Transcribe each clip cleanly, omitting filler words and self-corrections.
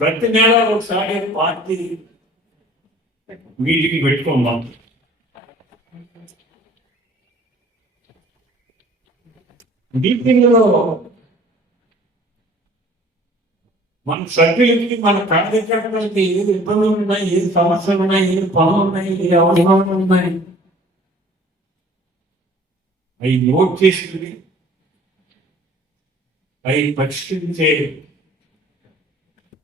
ప్రతి నెల ఒకసారి పార్టీ మీటింగ్ పెట్టుకుందాం. మీటింగ్లో మన సభ్యులకి, మన కార్యకర్తలకి ఏది ఇబ్బందులు ఉన్నాయి, ఏది సమస్యలు ఉన్నాయి, ఏది పనులు ఉన్నాయి, ఏ అవసరాలు ఉన్నాయి, అవి నోట్ చేసుకుని అవి పరిష్కరించే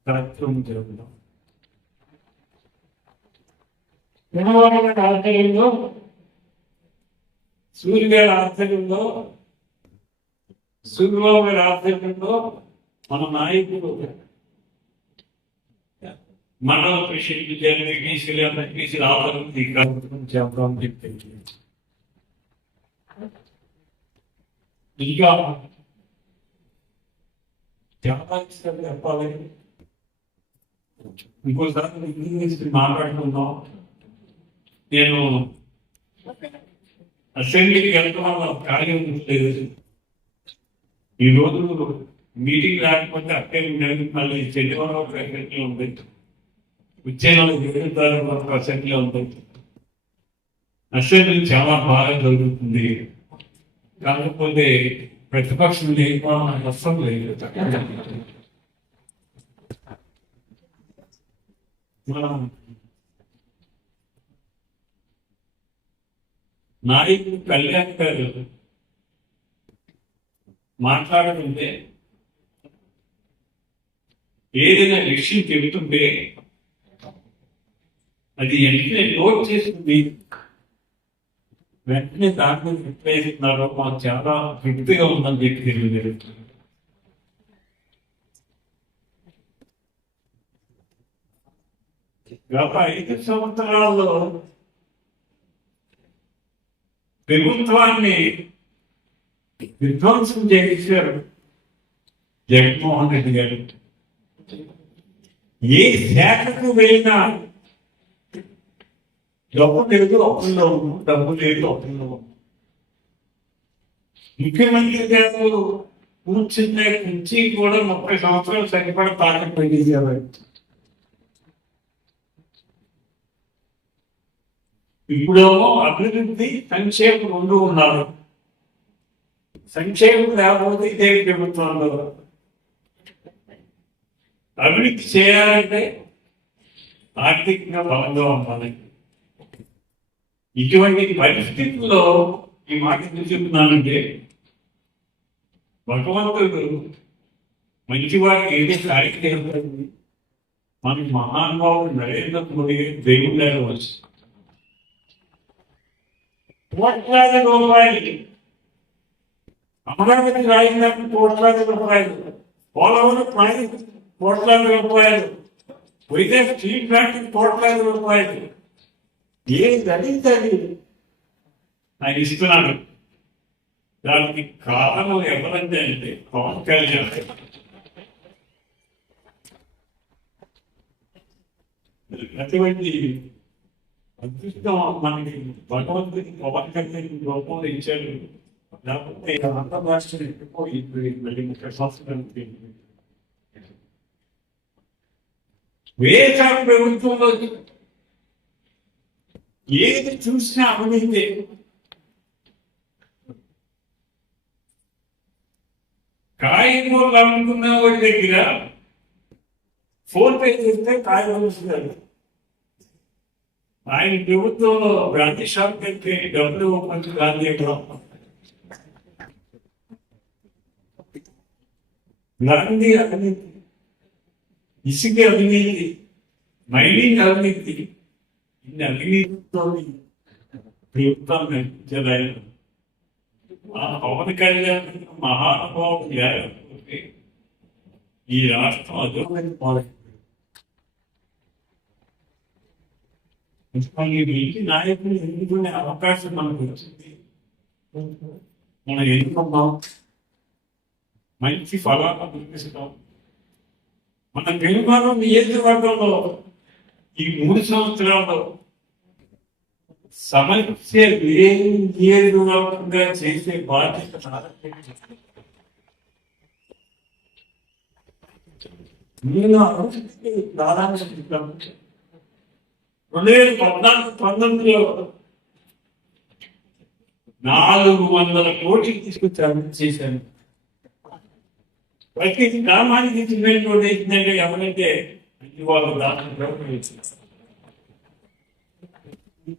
కార్యక్రమం జరుగుతాం. ఆధ్వర్యంలో, సూర్య గారి ఆధ్వర్యంలో, సూర్యబాబు గారి ఆధ్వర్యంలో మన నాయకులు మన ప్రెసిడెంట్ జనరల్ బీసీలు ఆధ్వర్యం ఈ కార్యక్రమం చేద్దామని చెప్పి ఇంకా చాలా చెప్పాలి. ఇంకోసారి ఇంగ్లీష్ మాట్లాడుకుందాం. నేను అసెంబ్లీకి వెళ్తున్నాం, కార్యం లేదు. ఈరోజు మీటింగ్ లేకపోతే అక్కడే ఉండేది. మళ్ళీ శనివారం ఒక అసెంబ్లీ ఉంది, వచ్చే నెల 7 తారీఖు వరకు అసెంబ్లీ ఉంది. అసెంబ్లీ చాలా బాగా జరుగుతుంది. కాకపోతే ప్రతిపక్షం లేకపోవడం కష్టం లేదు. నాయకుడు కళ్యాణ్ గారు మాట్లాడుతుంటే, ఏదైనా విషయం చెబుతుంటే అది వెంటనే నోట్ చేసుకుంది, వెంటనే దాంట్లో రిప్లై ఇస్తున్నారో మాకు చాలా తృప్తిగా ఉందని చెప్పి తెలియజేస్తుంది. గత 5 సంవత్సరాల్లో ప్రభుత్వాన్ని విధ్వంసం చేశారు జగన్మోహన్ రెడ్డి గారు. ఏ శాఖకు వెళ్ళినా డబ్బు లేదు, అప్పుల్లో డబ్బు లేదు, అప్పుల్లో. ముఖ్యమంత్రి గారు కూర్చునే నుంచి కూడా 30 సంవత్సరాలు సరిపడ తాకట్టు పెట్టేసారు. ఇప్పుడేమో అభివృద్ధి, సంక్షేమం రెండు ఉన్నారు. సంక్షేమం లేకపోతే ఇదే ప్రభుత్వంలో. అభివృద్ధి చేయాలంటే ఆర్థికంగా బలంగా ఉండాలి. ఇటువంటి పరిస్థితుల్లో ఈ మాట ఎందుకు చెప్తున్నానంటే, భగవంతుడు మంచివాడికి ఏదో కార్యక్రమం మన మహానుభావుడు నరేంద్ర మోడీ దేవుడు వచ్చి కోట్లాది రూపాయలు, అమరావతి రాజధాని కోట్లాది రూపాయలు, పోలవరం ప్రాజెక్టు కోట్లాది రూపాయలు, వైజాగ్ స్టీల్ ఫ్యాక్టరీ కోట్లాది రూపాయలు, ఏది ఆయన ఇస్తున్నాడు. దానికి కారణం ఎవరంటే అంటే పవన్ కళ్యాణ్. అటువంటి అదృష్టం మనకి భగవంతుడికి పవన్ కళ్యాణ్ రూపంలో ఇచ్చాడు. లేకపోతే ఆంధ్ర రాష్ట్రం ఎక్కిపోయి సంస్కృతి వేసాడు. ప్రభుత్వంలో ఏది చూసినా అవినీతి. కాయగూరలు అమ్ముకున్న వాడి దగ్గర ఫోన్ పే చేస్తే కాయగూరలు వస్తున్నారు. ఆయన ప్రభుత్వంలో బ్రాంతి షాప్ పెట్టి డబ్బులు మంచి గాంధీయడం, గాంధీ అవినీతి, ఇసుక అవినీతి, మైనింగ్ అవినీతి, ఇన్ని అవినీతితో ప్రభుత్వం నడిపించారు. పవన్ కళ్యాణ్ మహానుభావుడు లేకపోతే ఈ రాష్ట్రం అదృష్టం పోలేదు. ఈ నాయకులు ఎన్నుకునే అవకాశం మనకు వచ్చింది. మనం ఎన్నుకున్నాం, మంచి ఫలాలను చూపిస్తాం. మన పెనుమానం నియోజకవర్గంలో ఈ 3 సంవత్సరాల్లో సమస్య లేని నియోజకవర్గంగా చేసే బాధ్యత నేను అభివృద్ధికి ప్రాధాన్యత ఇస్తాను. 2014-19లో 400 కోట్లు తీసుకొచ్చి అభివృద్ధి చేశాను. ప్రతి గ్రామానికి సిమెంట్ రోడ్ వేసిందంటే ఎవరైతే వాళ్ళు దాంట్లో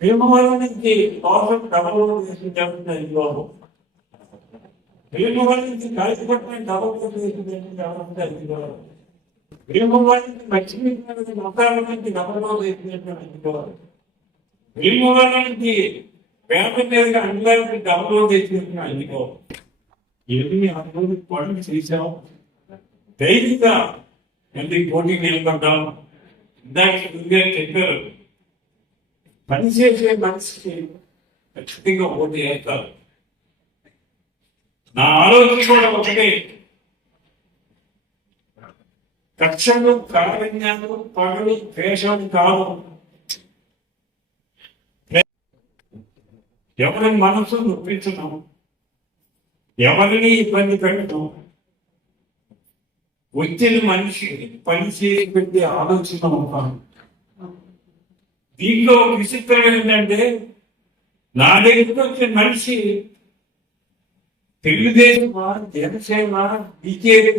భీమవరం నుంచి గవర్నమెంట్ డబల్ రోడ్ వేసిందంటే ఇవ్వాలి. భీమవరం నుంచి కాళీపట్నం డబల్ రోడ్ వేసిందంటే ఎవరైతే ఇవ్వాలి. భీమవరం నుంచి లక్ష్మీ మొత్తాల నుంచి డబల్ రోడ్ వేసిందంటే ఇవ్వాలి. భీమవరం నుంచి పేద మీదుగా అండ్లాంటి డబల్ రోడ్ వేసిందంటే అందుకోవాలి. ఏమి అభివృద్ధి పనులు చేశాం. ధైర్యంగా ఎందుకు పోటీ నిలబడ్డాం. ఇందాక చెప్పారు, పనిచేసే మనిషికి ఖచ్చితంగా పోటీ చేస్తారు. నా ఆలోచన కూడా ఒకటే, కక్షలు కారణ్యాలు పగలు ద్వేషాలు కాదు. ఎవరి మనసు నొప్పించడం, ఎవరిని ఇబ్బంది పెట్టడం, వచ్చిన మనిషిని పని చేసి పెట్టే ఆలోచన ఉంటాను. దీంట్లో విచిత్రం ఏంటంటే, నా దగ్గరికి వచ్చిన మనిషి తెలుగుదేశమా, జనసేన, బీజేపీ